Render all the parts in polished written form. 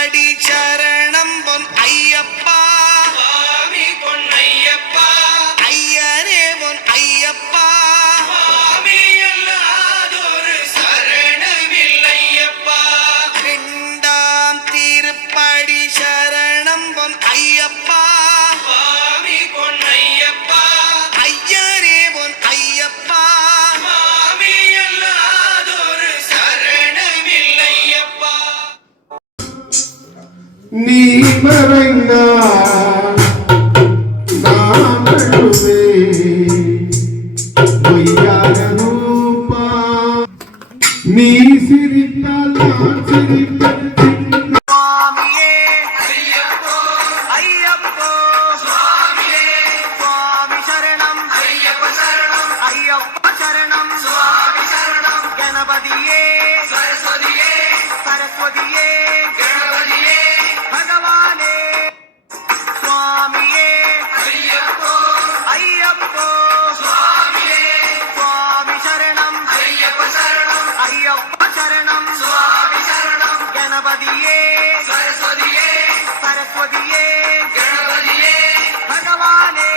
திருப்படி சரணம் பொன் ஐயப்பா சுவாமி பொன்னையப்பா ஐயரே பொன் ஐயப்பா சுவாமி அல்லாதொரு சரணமில்லையப்பா இரண்டாம் திருப்படி சரணம் பொன் ஐயப்பா சுவாமி பொன்னையப்பா ஐயரே பொன் ஐயப்பா சுவாமி அல்லாதொரு சரணமில்லையப்பா நீ மறைந்தால் நான் அழுவே பொய்யாக ரூபா நீ சிரித்தால் நான் சிரிப்பேன் சுவாமியே ஐயப்போ ஐயப்போ சுவாமியே சுவாமி சரணம் ஐயப்ப சரணம் ஐயப்ப சரணம் சுவாமி சரணம் கணபதியே சரஸ்வதியே சரஸ்வதியே கணபதியே பகவானே சுவாமியே ஐயப்போ ஐயப்போ சுவாமியே சுவாமி சரணம் ஐயப்ப சரணம் ஐயப்ப சரணம் சுவாமி சரணம் கணபதியே சரஸ்வதியே சரஸ்வதியே கணபதியே பகவானே.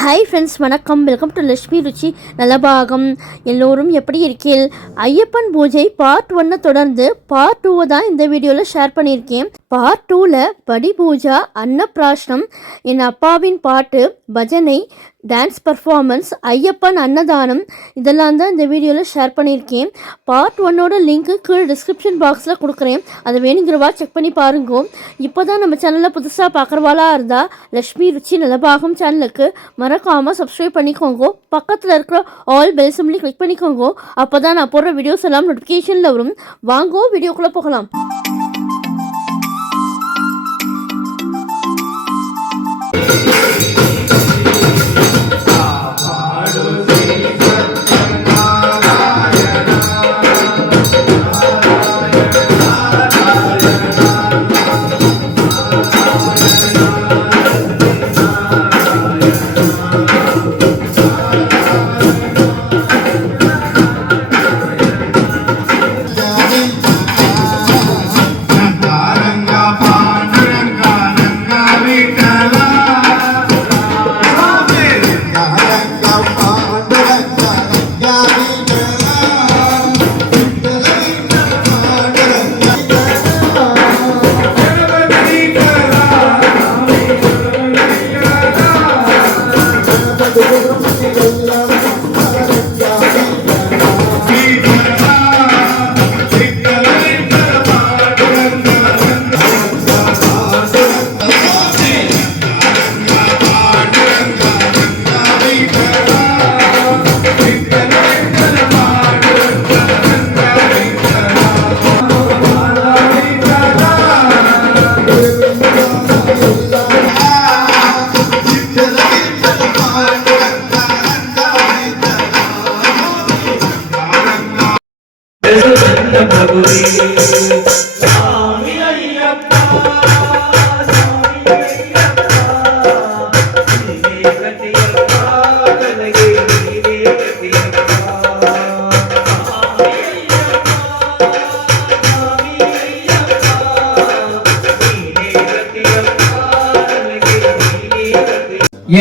ஹாய் ஃப்ரெண்ட்ஸ், வணக்கம். வெல்கம் டு லக்ஷ்மி ருச்சி நலபாகம். எல்லோரும் எப்படி இருக்கீள்? ஐயப்பன் பூஜை பார்ட் 1 தொடர்ந்து பார்ட் 2 தான் இந்த வீடியோவில் ஷேர் பண்ணியிருக்கேன். பார்ட் 2ல் படி பூஜா, அன்னப்பிராசனம், என் அப்பாவின் பாட்டு, பஜனை, டான்ஸ் பர்ஃபார்மன்ஸ், ஐயப்பன் அன்னதானம் இதெல்லாம் தான் இந்த வீடியோவில் ஷேர் பண்ணியிருக்கேன். பார்ட் 1ஓட லிங்க்கு கீழே டிஸ்கிரிப்ஷன் பாக்ஸில் கொடுக்குறேன். அதை வேணுங்கிறவா செக் பண்ணி பாருங்க. இப்போ தான் நம்ம சேனலில் புதுசாக பார்க்குறவாளா இருந்தால் லக்ஷ்மி ருச்சி நலபாகம் சேனலுக்கு மறக்காமல் சப்ஸ்கிரைப் பண்ணிக்கோங்க. பக்கத்தில் இருக்கிற ஆல் பெல் சிம்லி கிளிக் பண்ணிக்கோங்க. அப்போ தான் நான் போடுற வீடியோஸ் எல்லாம் நோட்டிஃபிகேஷனில் வரும். வாங்கோ, வீடியோக்குள்ளே போகலாம்.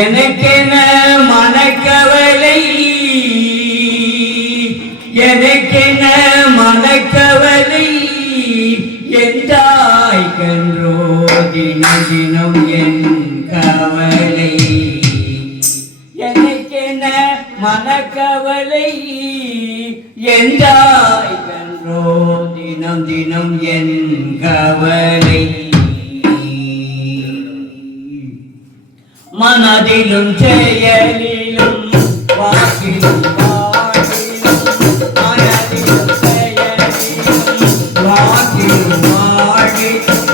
எனக்கென மனக்கவலை, எனக்கென மனக்கவலை, எந்தாய் கன்றோ தினம் தினம் என் கவலை. எனக்கென மனக்கவலை, எந்தாய் கன்றோ தினம் தினம் என் கவலை. மனதிலும் செயலிலும் வாக்கிலும் வாழிலும், மனதிலும் செயலிலும் வாக்கிலும் வாழிலும்,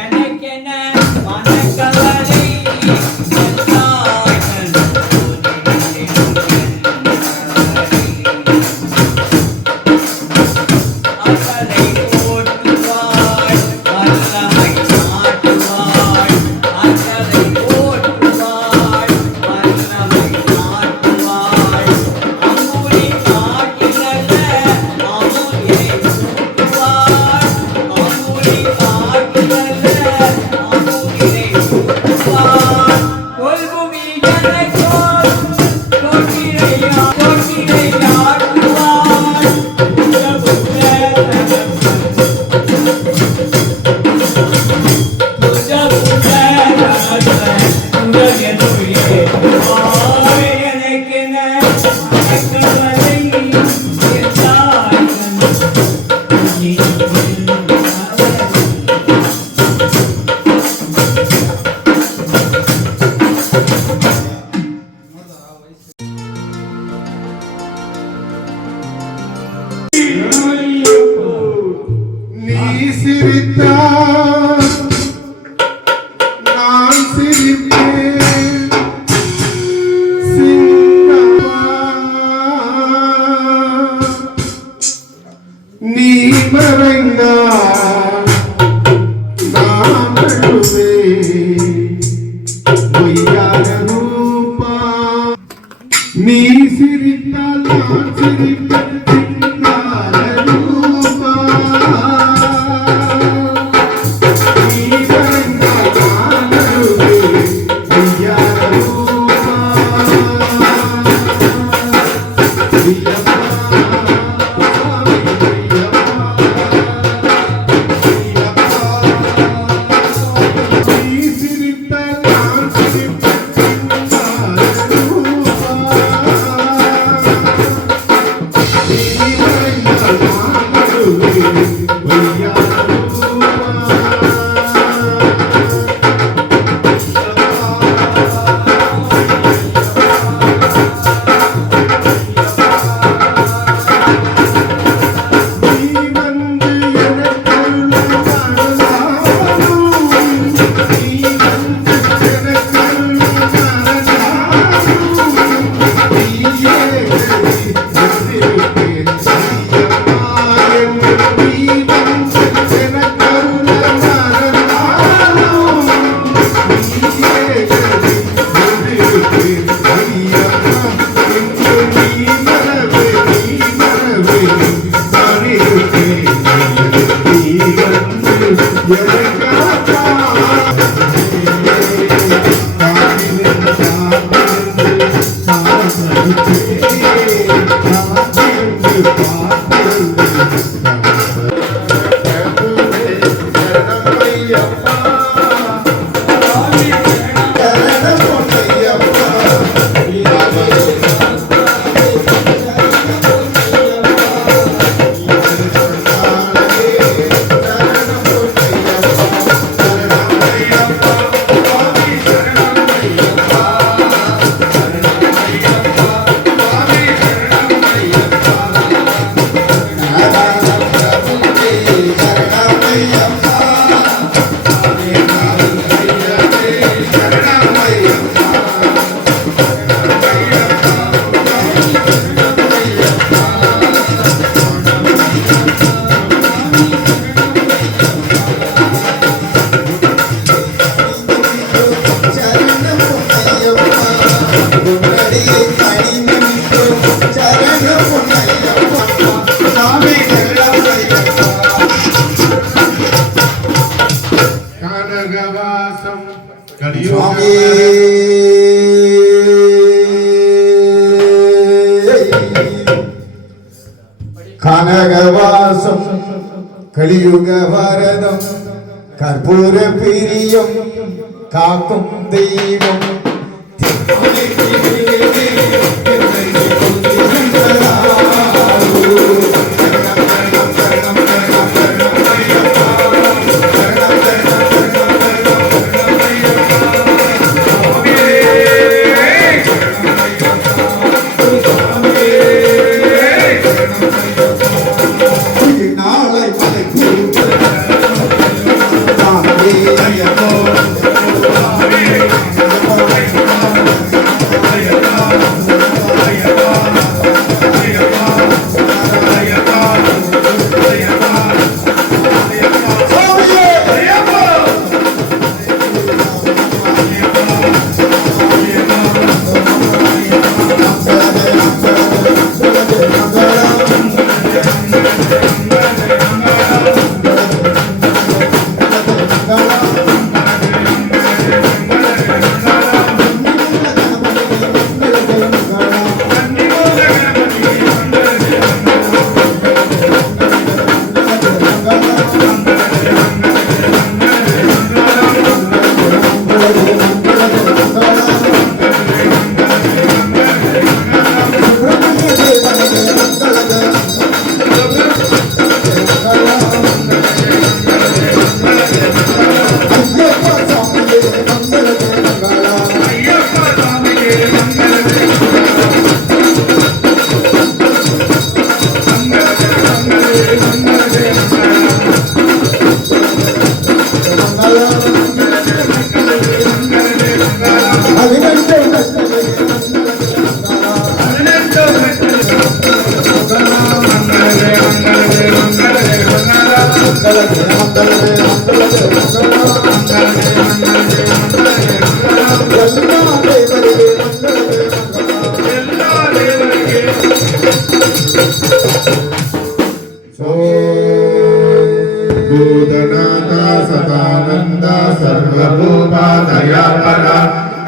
எனக்கென மனக்கவலை I ಮಾಡುವೆ ಒಯ್ಯಾರ ರೂಪ ನೀ ಸಿರಿತ ಸಿರಿತ ಚಿನ್ನಾರ ರೂಪ ನೀ ಬರಂಗ ಮಾಡುವೆ ಒಯ್ಯಾರ ರೂಪ கனகவாசம் கனகவாசம் கலியுக வரதம் கற்பூர பிரியம் காக்கும் தெய்வம்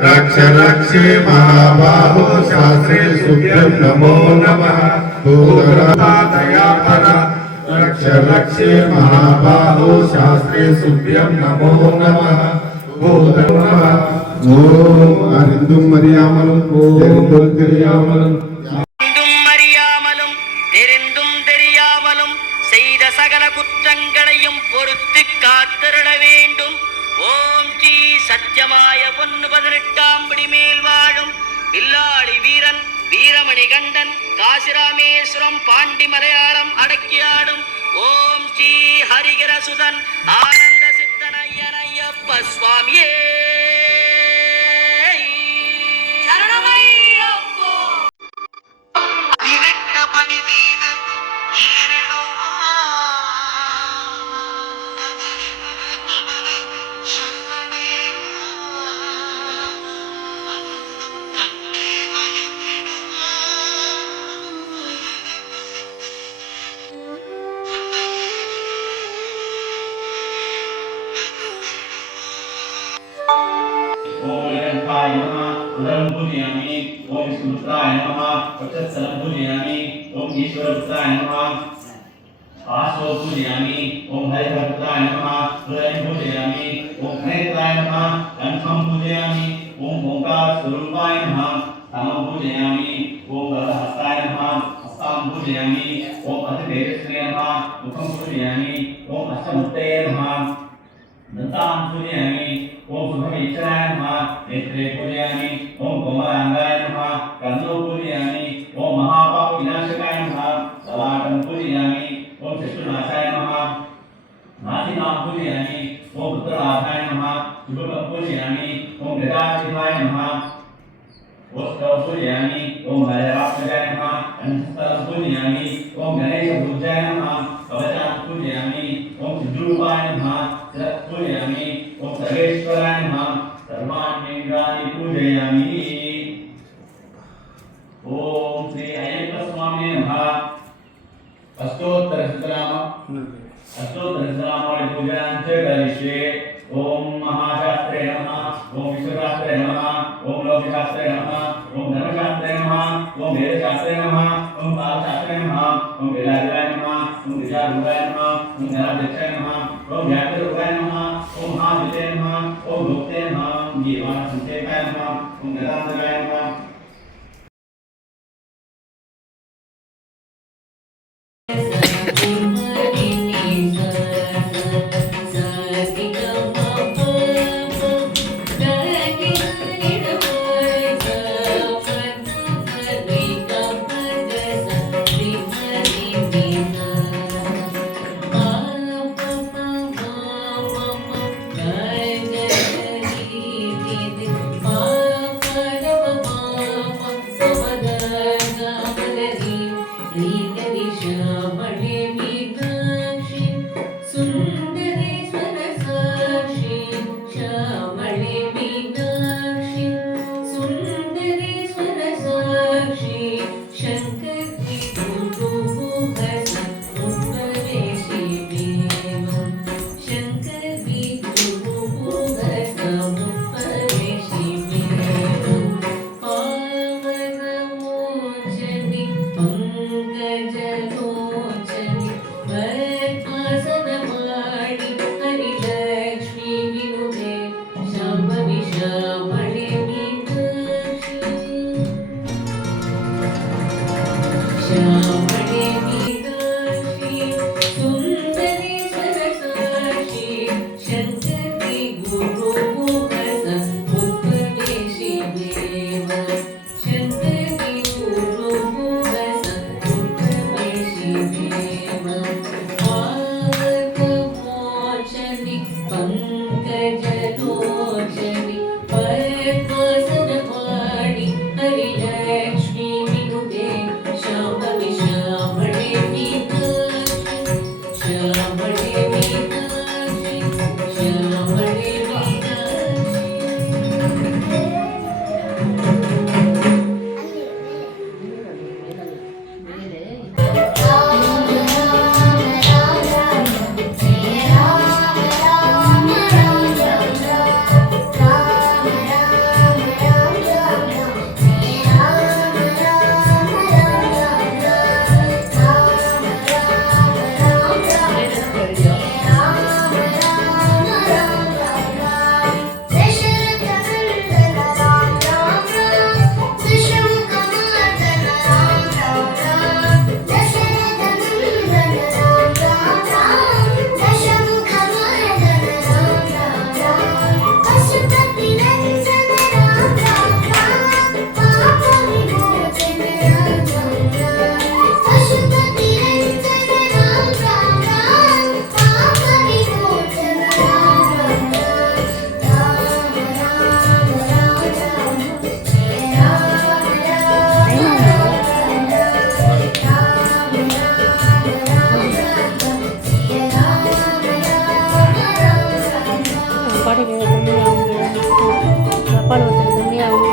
रक्ष रक्षे महाबाहो शास्त्रे सुभ्यं नमो नमः भूतरता दयापर रक्ष रक्षे महाबाहो शास्त्रे सुभ्यं नमो नमः भूतरता ओम अरिंदुम मरियामलुम தெரிந்தும் தெரியாமலும் அறிந்தும் அறியாமலும் தெரிந்தும் தெரியாமலும் செய்த சகல குற்றங்களையும் பொறுத்து காத்திருட வேண்டும். ஓம் ஸ்ரீ சத்தியமாய பொன்னு 18ஆம் படி மேல் வாழும் வில்லாளி வீரன் வீரமணி கண்டன் காசிராமேஸ்வரம் பாண்டி மலையாளம் அடக்கியாடும் ஓம் ஸ்ரீ ஹரிகர சுதன் ஆனந்த சித்தனையனையப்ப சுவாமியே சரணமையப்போ. நினைத்த பணி மீது ओम लेंकाय नमः उदरं पूजयामि ओम विष्णुपुत्राय नमः वक्षस्थलं पूजयामि ओम ईश्वरपुत्राय नमः आसो पूजयामि ओम हरिहरपुत्राय नमः हृदयं पूजयामि ओम नेत्राय नमः कंठं पूजयामि ओम ओंकारस्वरूपाय नमः स्तनं पूजयामि ओम वरदहस्ताय नमः हस्तां पूजयामि ओम अतितेजस्विने नमः मुखं पूजयामि ओम अष्टमुत्तये नमः दन्तां पूजयामि ओम सुभगीचराय नमः नेत्रे पूजयामि ओम कोमलांगाय नमः कर्णौ पूजयामि ओम महापाप विनाशकाय नमः ललाटं पूजयामि ओम चक्षुनाशाय नमः नासिकां पूजयामि ओम पुत्रनाथाय नमः शुभकं पूजयामि ओम गजाधिपाय नमः ओष्ठौ पूजयामि ओम भैरवात्मजाय नमः कंठस्थलं पूजयामि ओम गणेशभुजाय नमः कवचां पूजयामि ओम सिद्धरूपाय नमः पूजयामि ओम सर्वेश्वराय नमः सर्वाण्येन्द्राणि पूजयामि ओम श्री अय्यप्प स्वामिने नमः अष्टोत्तरशतनामावळि पूजनां च करिष्ये ओम महाशास्त्रे नमः ओम विश्वशास्त्रे नमः ओम लोकशास्त्रे नमः ओम धर्मशास्त्रे नमः ओम वेदशास्त्रे नमः ओम कालशास्त्रे नमः ओम वेदाधिराय नमः ओम विचारूपाय नमः ओम धनाध्यक्षाय नमः ओम व्याकृरूपाय नमः ओम महाविते नमः ओम भोक्ते नमः ओम जीवानसंसेकाय नमः ओम गदाधराय नमः Shambhavi அவங்க அப்பால் ஒருத்தர் அவங்க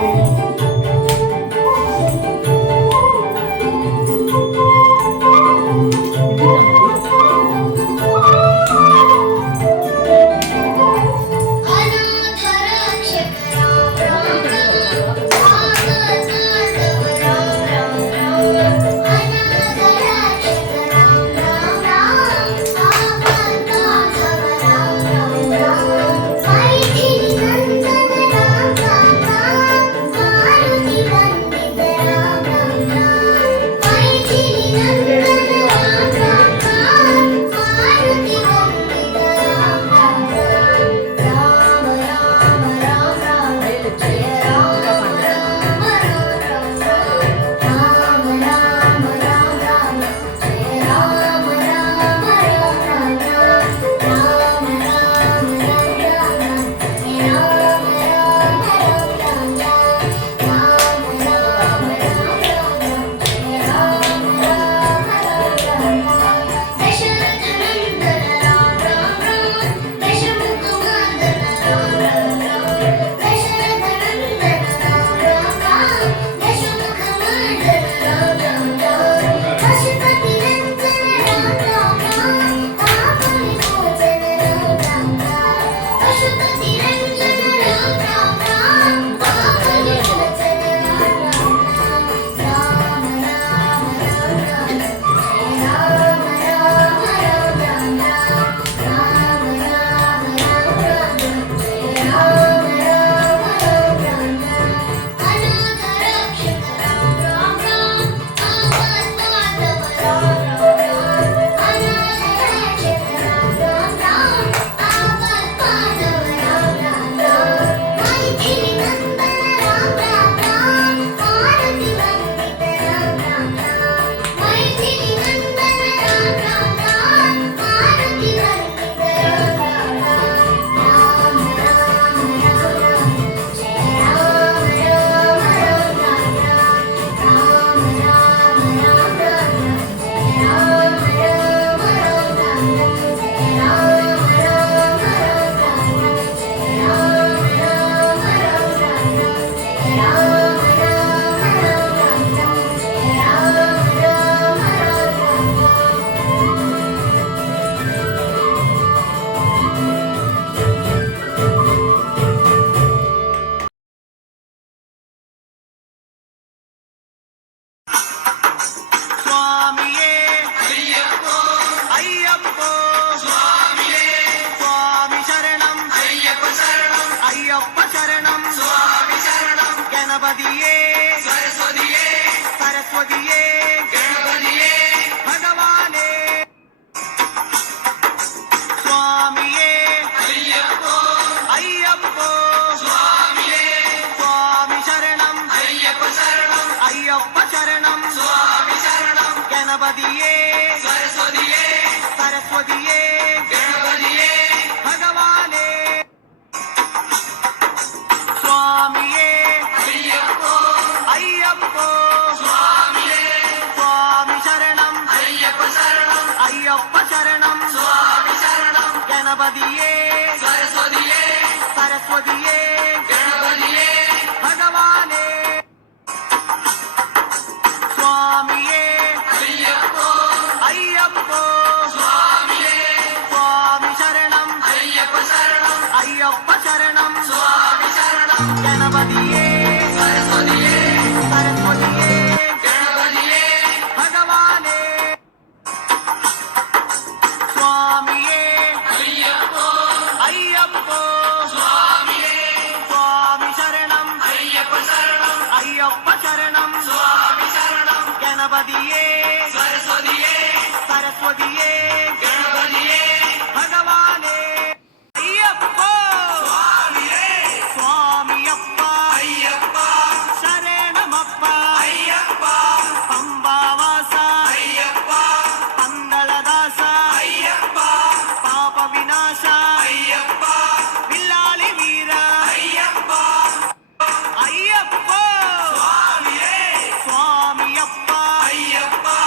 சுவாமியே ஐயப்போ ஐயப்போ சுவாமியே சுவாமி சரணம் ஐயப்ப சரணம் ஐயப்ப சரணம் சுவாமி சரணம் கணபதியே சரஸ்வதியே சரஸ்வதியே கணபதியே பகவானே சுவாமியே ஐயப்போ ஐயப்போ சுவாமியே சுவாமி சரணம் ஐயப்ப சரணம் ஐயப்ப சரணம் சுவாமி சரணம் கணபதியே சரஸ்வதியே சரஸ்வதியே கணபதியே பகவானே சுவாமியே ஐயப்போ ஐயப்போ சுவாமியே சுவாமி சரணம் ஐயப்ப சரணம் ஐயப்ப சரணம் சுவாமி சரணம் கணபதியே சரஸ்வதியே சரஸ்வதியே கணபதியே பகவானே சுவாமியே ஐயப்போ ஐயப்போ சுவாமியே சுவாமி சரணம் ஐயப்ப சரணம் ஐயப்ப சரணம் சுவாமி சரணம் கணபதியே சரஸ்வதியே சரஸ்வதியே கணபதியே பகவானே சுவாமியே ஐயப்போ ஐயப்போ சுவாமியே சுவாமி சரணம் ஐயப்ப சரணம் ஐயப்ப சரணம் சுவாமி சரணம் கணபதியே சரஸ்வதியே சரஸ்வதியே கணபதியே பகவானே ஐயப்போ சுவாமியே சுவாமியப்பா ஐயப்பா சரணமப்பா ஐயப்பா பம்பாவாசா ஐயப்பா பந்தளதாசா ஐயப்பா பாப விநாசா ஐயப்பா வில்லாளி வீரா ஐயப்பா ஐயப்போ சுவாமியே சுவாமியப்பா ஐயப்பா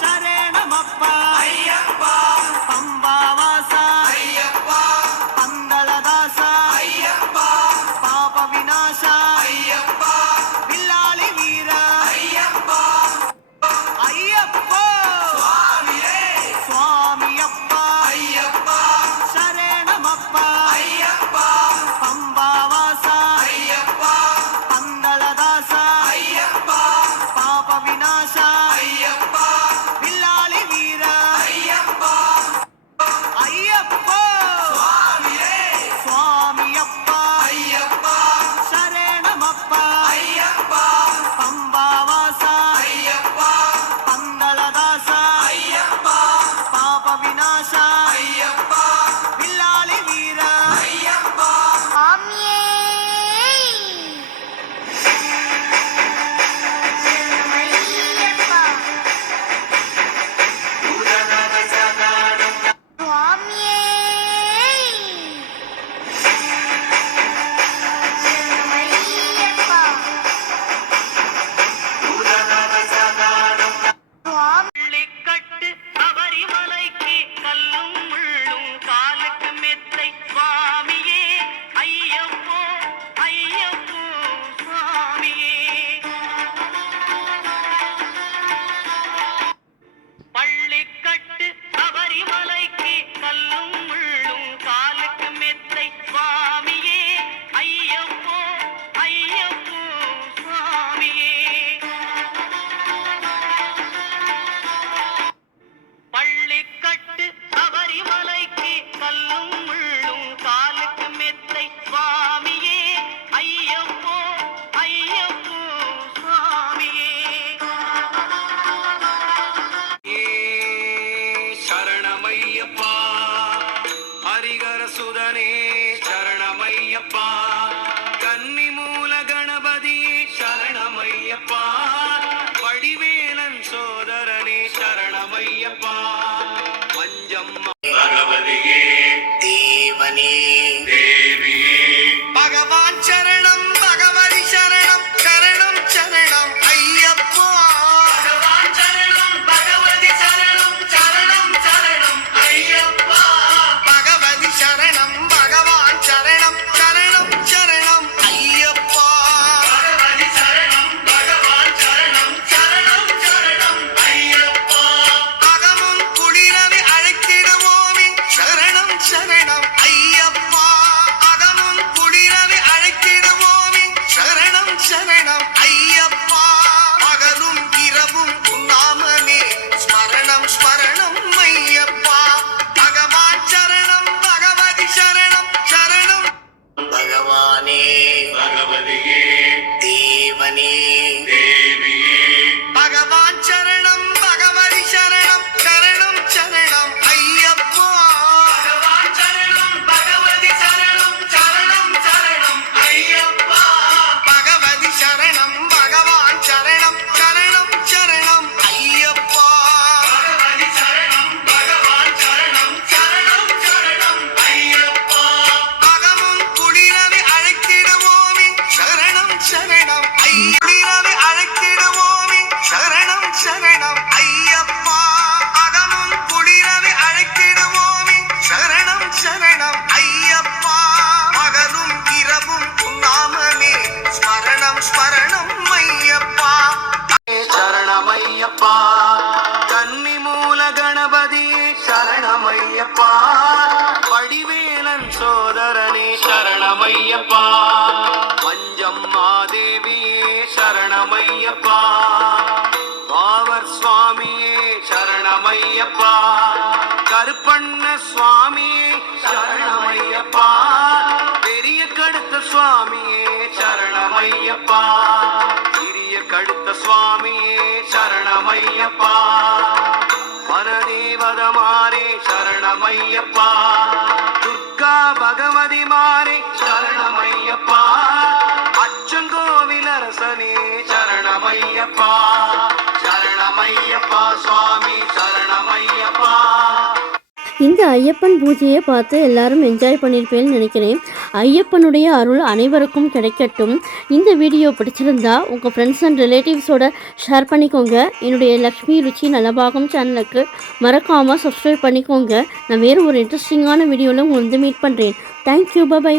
சரணமப்பா ஐயப்பா பகவானே பகவதியே தேவனே தேவியே பகவான் சரணம் பகவதி சரணம் சரணம் சரணம் ஐயப்பா பகவான் சரணம் பகவதி சரணம் சரணம் சரணம் ஐயப்பா பகவதி சரணம் பகவான் சரணம் சரணம் சரணம் ஐயப்பா பகவதி சரணம் பகவான் சரணம் சரணம் சரணம் ஐயப்பா அகமும் குளிரவை அழைத்திடுவோமே சரணம் சரணம் குளிரவை அழைத்திடுவோமே சரணம் சரணம் ஐயப்பா அகமும் குளிரவை அழைத்திடுவோமே சரணம் சரணம் ஐயப்பா பகலும் இரவும் உன்னாமமே ஸ்மரணம் ஸ்மரணம் ஐயப்பா சரணமையப்பா கன்னி மூல கணபதி சரணமையப்பா வடிவேலன் சோதரனே சரணமையப்பா பஞ்சம்மா தேவியே சரணமையப்பா பாவர் சுவாமியே சரணமையப்பா கருப்பண்ண சுவாமியே சரணமையப்பா பெரிய கடுத்த சுவாமியே சரணமையப்பா சிறிய கடுத்த சுவாமியே சரணமையப்பா வனதேவதமாரே சரணமையப்பா துர்கா பகவதி மாரே சரணமையப்பா அச்சங்கோவில் அரசனே சரணமையப்பா சரணமையப்பா சுவாமி சரணமையப்பா. இந்த ஐயப்பன் பூஜையை பார்த்து எல்லாரும் என்ஜாய் பண்ணியிருப்பேன்னு நினைக்கிறேன். ஐயப்பனுடைய அருள் அனைவருக்கும் கிடைக்கட்டும். இந்த வீடியோ பிடிச்சிருந்தா உங்கள் ஃப்ரெண்ட்ஸ் அண்ட் ரிலேட்டிவ்ஸோட ஷேர் பண்ணிக்கோங்க. என்னுடைய லக்ஷ்மி ருச்சி நலபாகம் சேனலுக்கு மறக்காமல் சப்ஸ்கிரைப் பண்ணிக்கோங்க. நான் வேறு ஒரு இன்ட்ரெஸ்டிங்கான வீடியோவில் உங்களை மீட் பண்ணுறேன். Thank you, by.